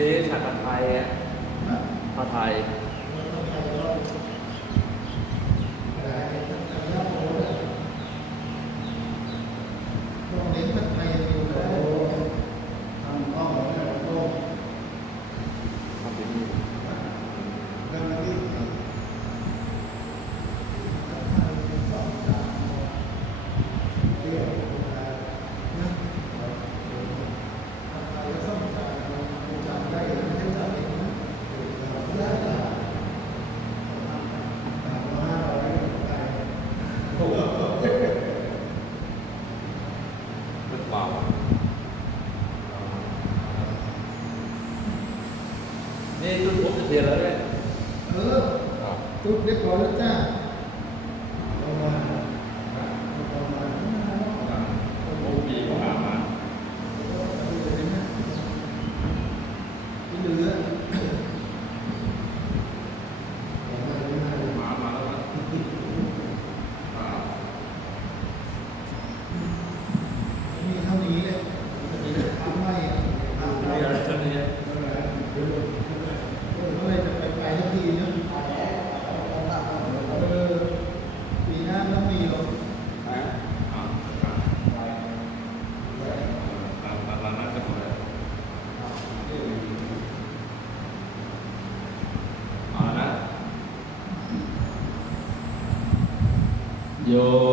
นี้ผัดไทยอะผัดไทย Yeah. yo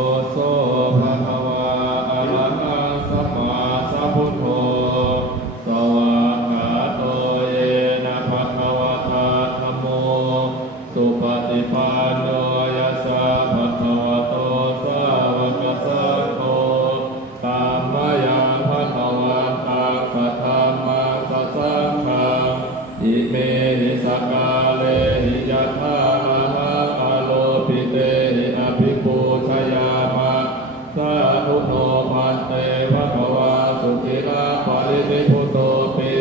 สาธุโนภันเตภะวาสุขิลาปาริสิพุโตปิ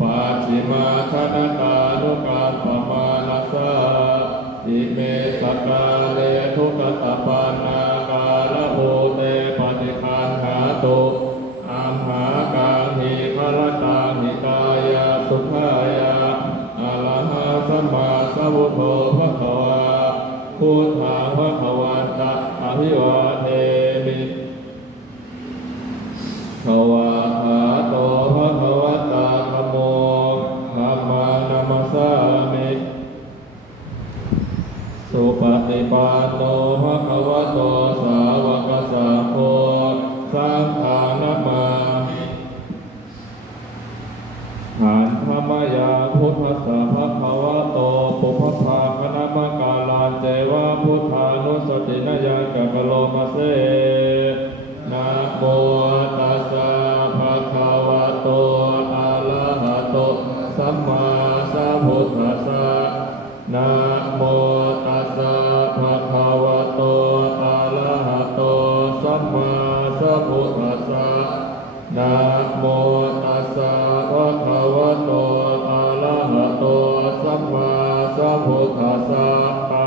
ปัจฉิมาคณตานุกาปมานัสสะอิเมสกาเลทุตปานาคาลโหเตปฏิคานขาตอัมหากังหิพระตาหิกายาสุขายาอรหสัมมาสัพพุทธ สุปฏิปันโนภะควะโต มมาสัมพุทธัสสะ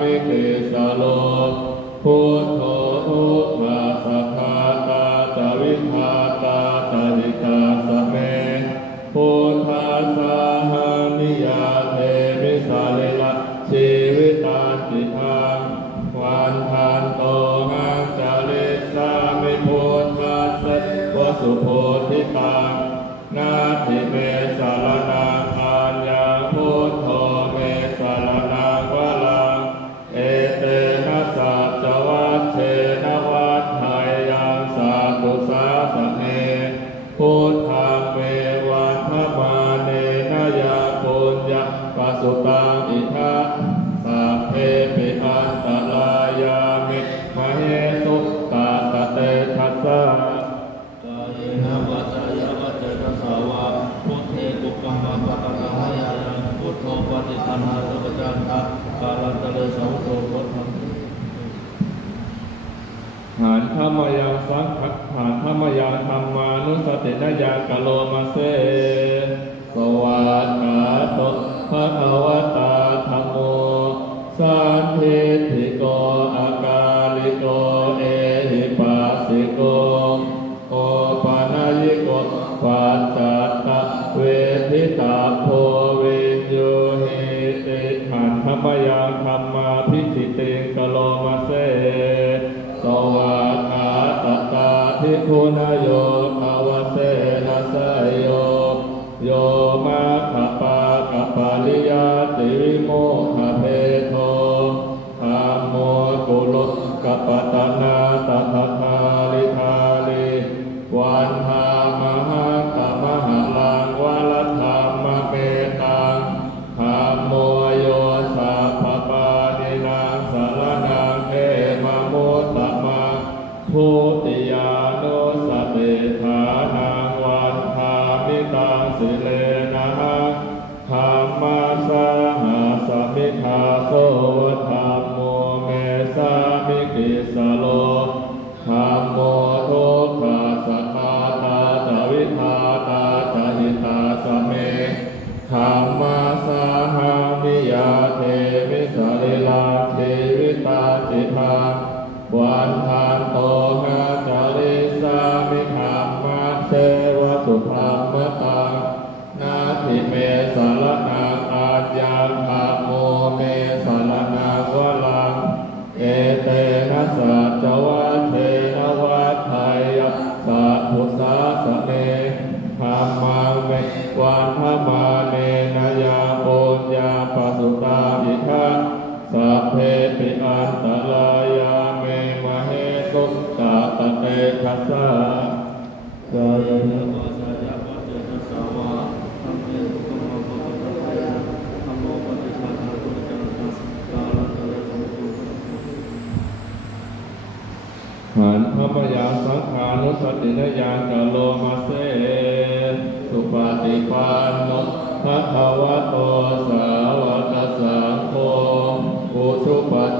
มิเกสโลพุท นาสกจันทะกาลตะเลสาวโตวัฒนหานธรรมยัสักขัานธรรมยาธรรมานุสตินยากโลมาเซสวากาโตภะวตาธรรมโมสันเท ธรรยาธรรมาทิสิเต hath a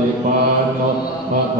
ฏิปานุปะโท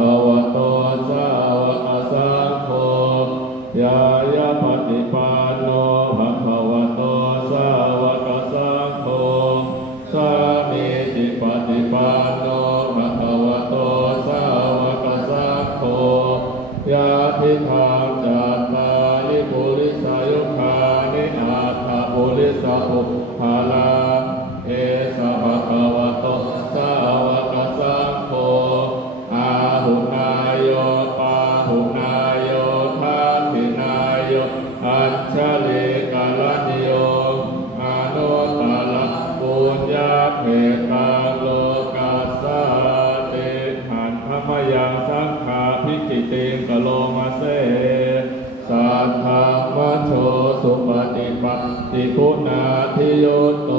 าธิโยโต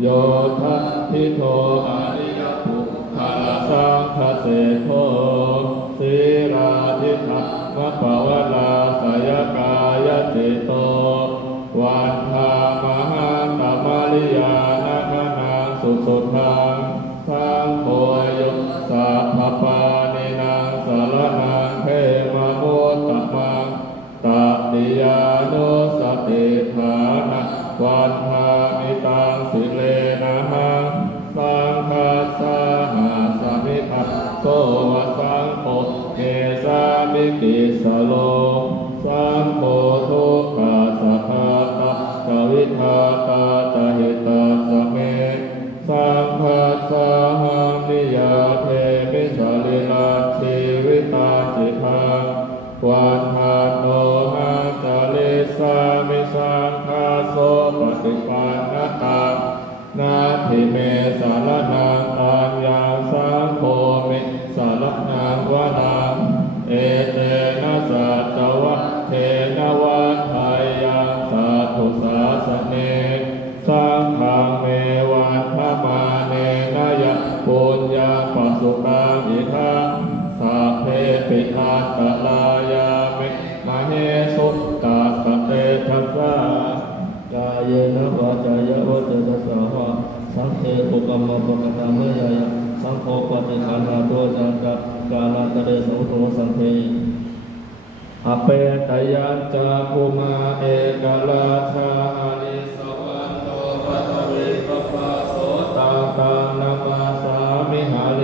โยทันทิโทอริยภูคาสังคเสโทสีราธิธรรมปวาราสยกายจิโตาตาตาเหตตาสเมสังฆาายวัจจะสาวะสังเทตุกรรมปกตาเมยยะสังโฆปฏิคานหาตัวจันตะกาลตะเดสุโตสังเทอเปตยัญจาภูมาเอกลาชาอานิสวันโตปัตวิปปะโสตาตานามาสามิหาริ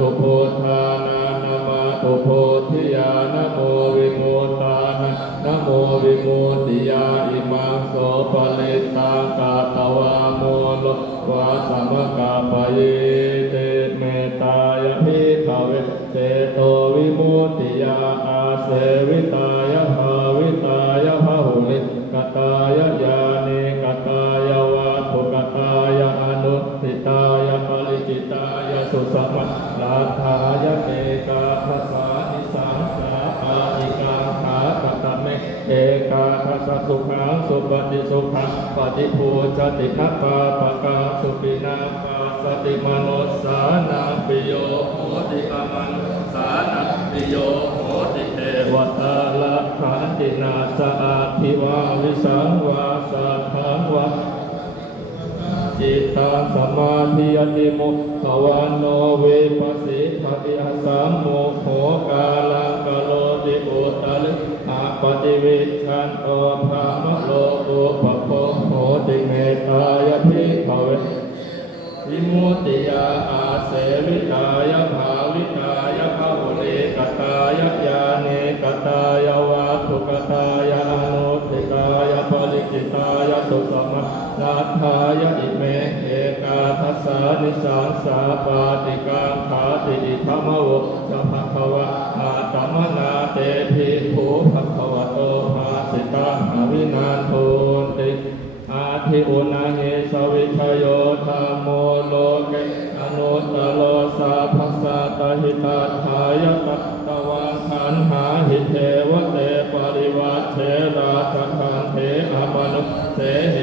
ามะทุพุทธานานามาตุโพธิยานโมวิโมตานานโมวิโมติยาอิมังโสปะลิตังกาตวาโมโลวาสัมกาปะเยเตเมตายะพิภเวเตโตวิโมติยาอาเสวิตา สสะสุขังสุปฏิสุขังปฏิภูจติคัปปาปะกาสุปินาปาสติมโนสานาปิโยโหติปมนุสานาปิโยโหติเทวตาละขันตินาสะอาภิวาวิสังวาสัทธังวาจิตตังสมาธิยติมุขวันโนเวปสิทธิอาสัมโมโหกาลังกโลติอุตตะลิ ปฏิวิชันโตภามโลกุปะโพโหติเมตายพิภเววิมุตติยาอาเสวิตายภาวิตายภาหุเลกตายญาเนกตายวัตุกตายอนุติตายปริจิตายสุสมานาทายอิเม เอกาทัสสานิสังสาปาติกังขาติอิธรรมโวจะภะคะวะอาตมนาเตภิกขุภะคะวะโตภาสิตังอวินาโทติอาทิอุณาหิสวิชโยธรรมโมโลเกอนุตโลสาภัสสะตหิตาทายตะตะวันขันหาหิเทวเตปริวัชเชราชคันเทอมนุเสห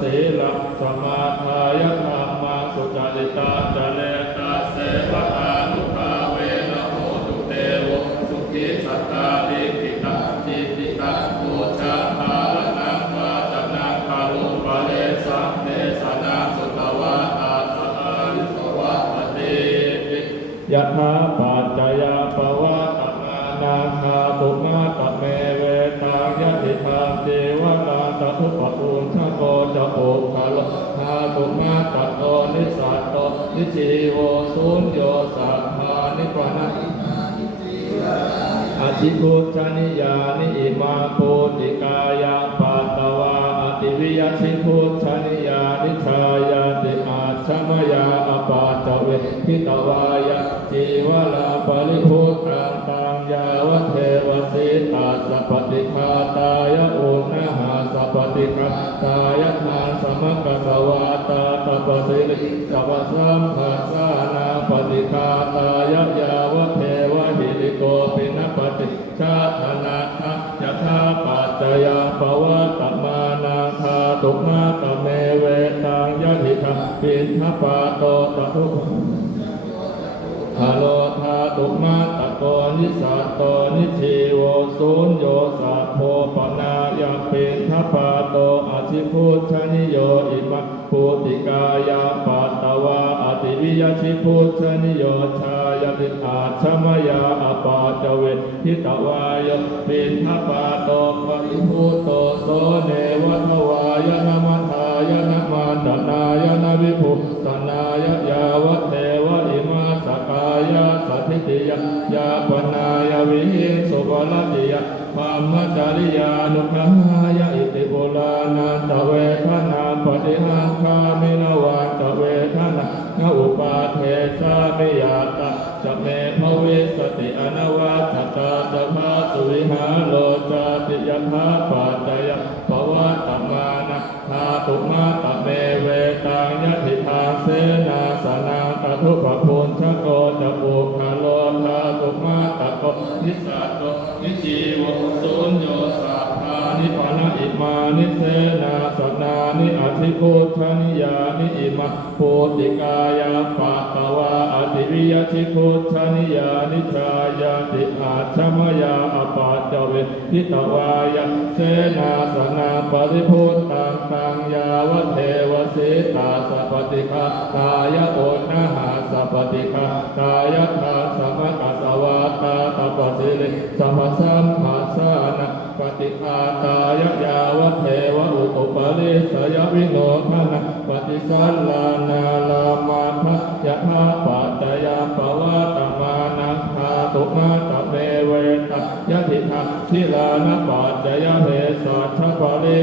สีลัสมาทายะธรรมาสุจาริตาจเลตาเสวะานุภาเวนะโหตุเทโวสุขีสัตตาลิขิตาจิติตาปูชาภาลนังวาจนังคารุปะเลสังเนสนาสุตวะอาสาริสวะปฏิปิยะถาปัจจยาปวะตมานาคาตุมาตเมเวตังยะติธรรมเจว ตาตะทุปะอุนทโกจะโปคาลคาตุมาตะโตนิสัตโตนิจีโวสุญโยสัพพานิปนะอธิพุทธนิยานิอิมาโพติกายังปัตตวาอติวิยชิพุทธนิยานิชายาติอาชมยาอปาจเวพิตวายะจีวลาปริพุทธังตังยาวเทวสิตาสปฏิคาตายโอ ปฏิคาตายะทาสมกสวาตาตปสิลิสัพสัมภาสานาปฏิคาตายยาวเทวหิริโกปินปฏิชาธนาคยะธาปัจจยาปวะตมานาคาตุมาตเมเวตังยะหิทาปินทปาโตตะทุฮาโลธาตุมาตะโกนิสัตโตนิชีโวสุญโยสัพโพปนา ปินทปาโตอาชิพุทธนิโยอิมะปุติกายาปัตตวาอติวิยชิพุทธนิโยชายติอาชมายาอปาจเวทิตวายปินทปาโตปริภูโตโสเนวัทวายนะมัทายนะมันตนายนะวิภุสนายยาวเทวอิมาสกายาสัทธิติยยาปนายวิสุบลติยา มจาริยานุภายะอิติโบลานันตเวทนาปฏิหังคามินวัตเวทนาณอุปาเทสามิยาตะจะเมภวิสติอนวัตตาจะพาสุวิหาโลจาติยภาปัจจยภวะตมานะทาตุมาตเมเวตังยะทิทาเสนาสนังตทุปพุนชะโกจะปุคโลทาตุมา ตนิสัตโตนิจีวสุญโยสัพพานิปานะอิมานิเสนาสนานิอธิพุทธนิยานิอิมาโพติกายาปะตวาอติวิยชิพุทธนิยานิชายาติอาชมยาอปาจเวทิตวายาเสนาสนาปริพุตาวเทวสิตาสัพติกาตายโอนนหาสัพติกาตายทาสัมกัสสวาตาตปสิลิสัมสัมภาสานะปฏิฆาตายยาวเทวอุปปริสยวิโนทนะปฏิสัลลานาลามาทะยะธาปัจจยาปวะตมานังคาตุมาตะเมเวตะยะทิทัชิลานะปัจจยเพสัชปริ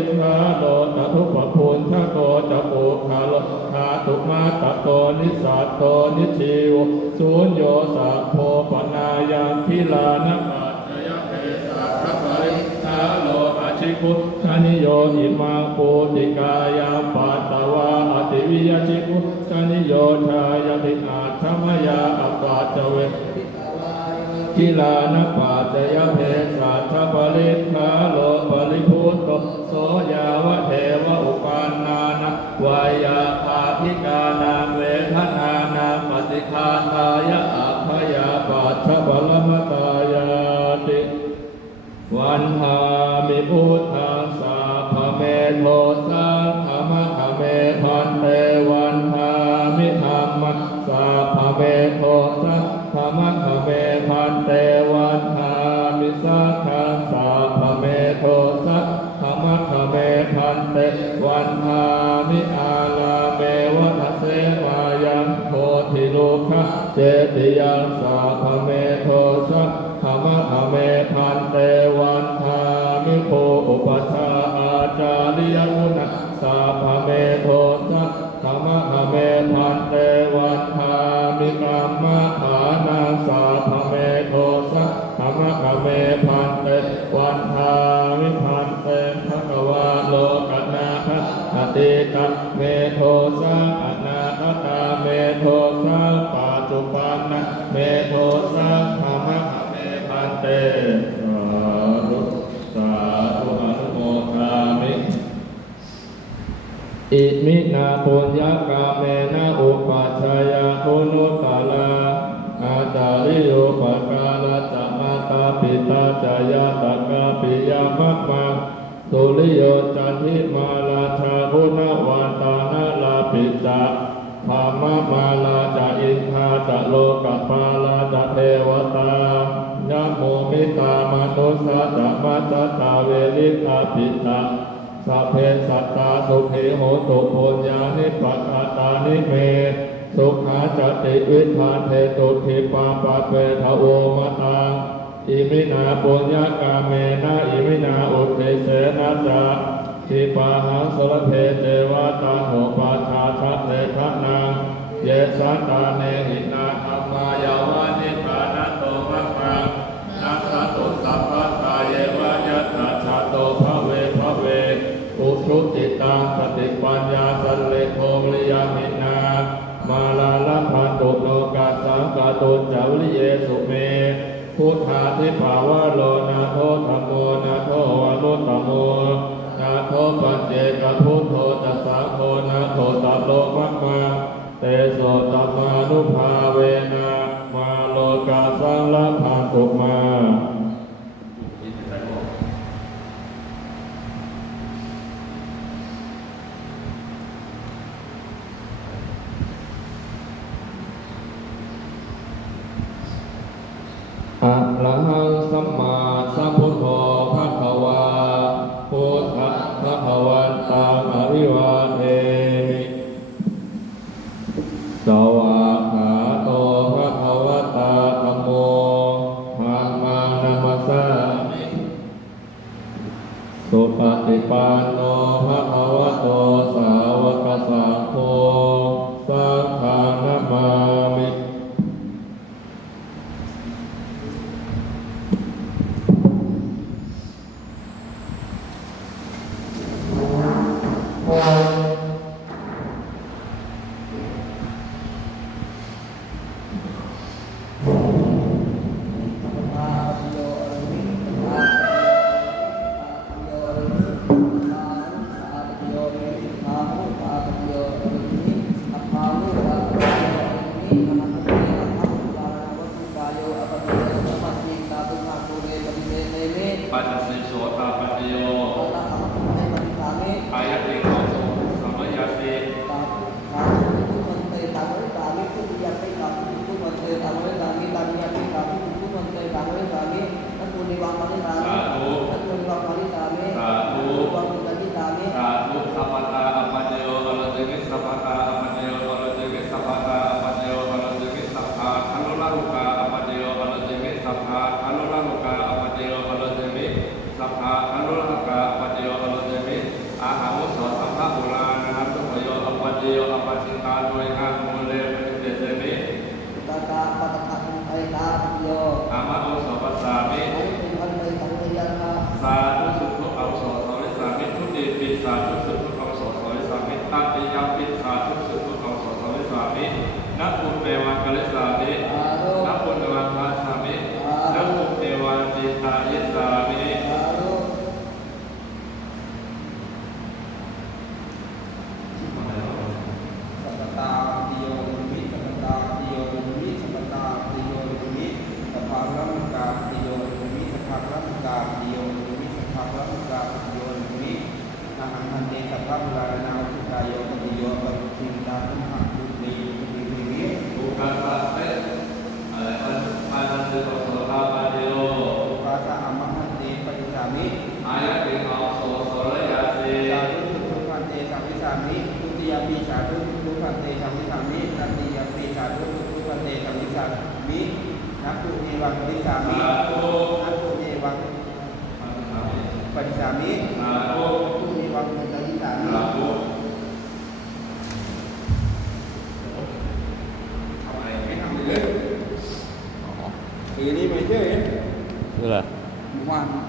มาตะโกนิสัตโตนิชิวสุญโยสัพโพปนายังพิลานะปัจจยเพสัชปริคาโลอาชิคุทานิโยอิมังปูติกายาปัตตวาอติวิยชิคุทานิโยชายติอาธรรมยาอปาจเวกิลานปัจจยเพสัทธปริคาโลปริพุตโตโสยาวะเทวะอุปานานะวายา ธิกานาเวทนานาปฏิคาตายะอัพยาปัจฉบลมตายาติวันหามิพุทธังสาภเมโทสังธรรมะเมพันเตวันหามิธรรมะสาภเมโทสังธรรมะเมพันเตวันหามิสังฆังสาภเมโทสังธรรมะเมพันเตวันหามิอา ติยังสาธเมโทสังธรรมะเมทันเตวันทามิโพอุปชาอาจาริยกุณสาธเมโทาปิตาภามมาลาจะอินทาจะโลกปาลาจะเทวตานะโมมิตามนุสสะจะมัจตาเวริตาปิตาสัพเพสัตตาสุขีโหตุปุญญานิปัตตานิเมสุขาจติวิธาเทตุทิปาปะเปทะโอมตังอิมินาปุญญากาเมนะอิมินาอุเทเสนะจะ ทิปาหังสรเพเจวาตาโหปาชาชัตเตทะนางเยสัตตาเนหินาธรรมายาวานิปานัตโตมะมังนัสสะตุสัพพะทาเยวะยัตถะชาโตภะเวภะเวอุชุติตังสติปัญญาสัลเลโทมลิยามินามาลาลพันตุโนกาสังกาตุจาวิเยสุเมพุทธาทิภาวะโลนาโทธรรมโมนาโทวานุตโม โทปัจเจกพุทโธตัสสะโคนาโทตัโลมะมาเตโสตัมมานุภาเว ตาภริวา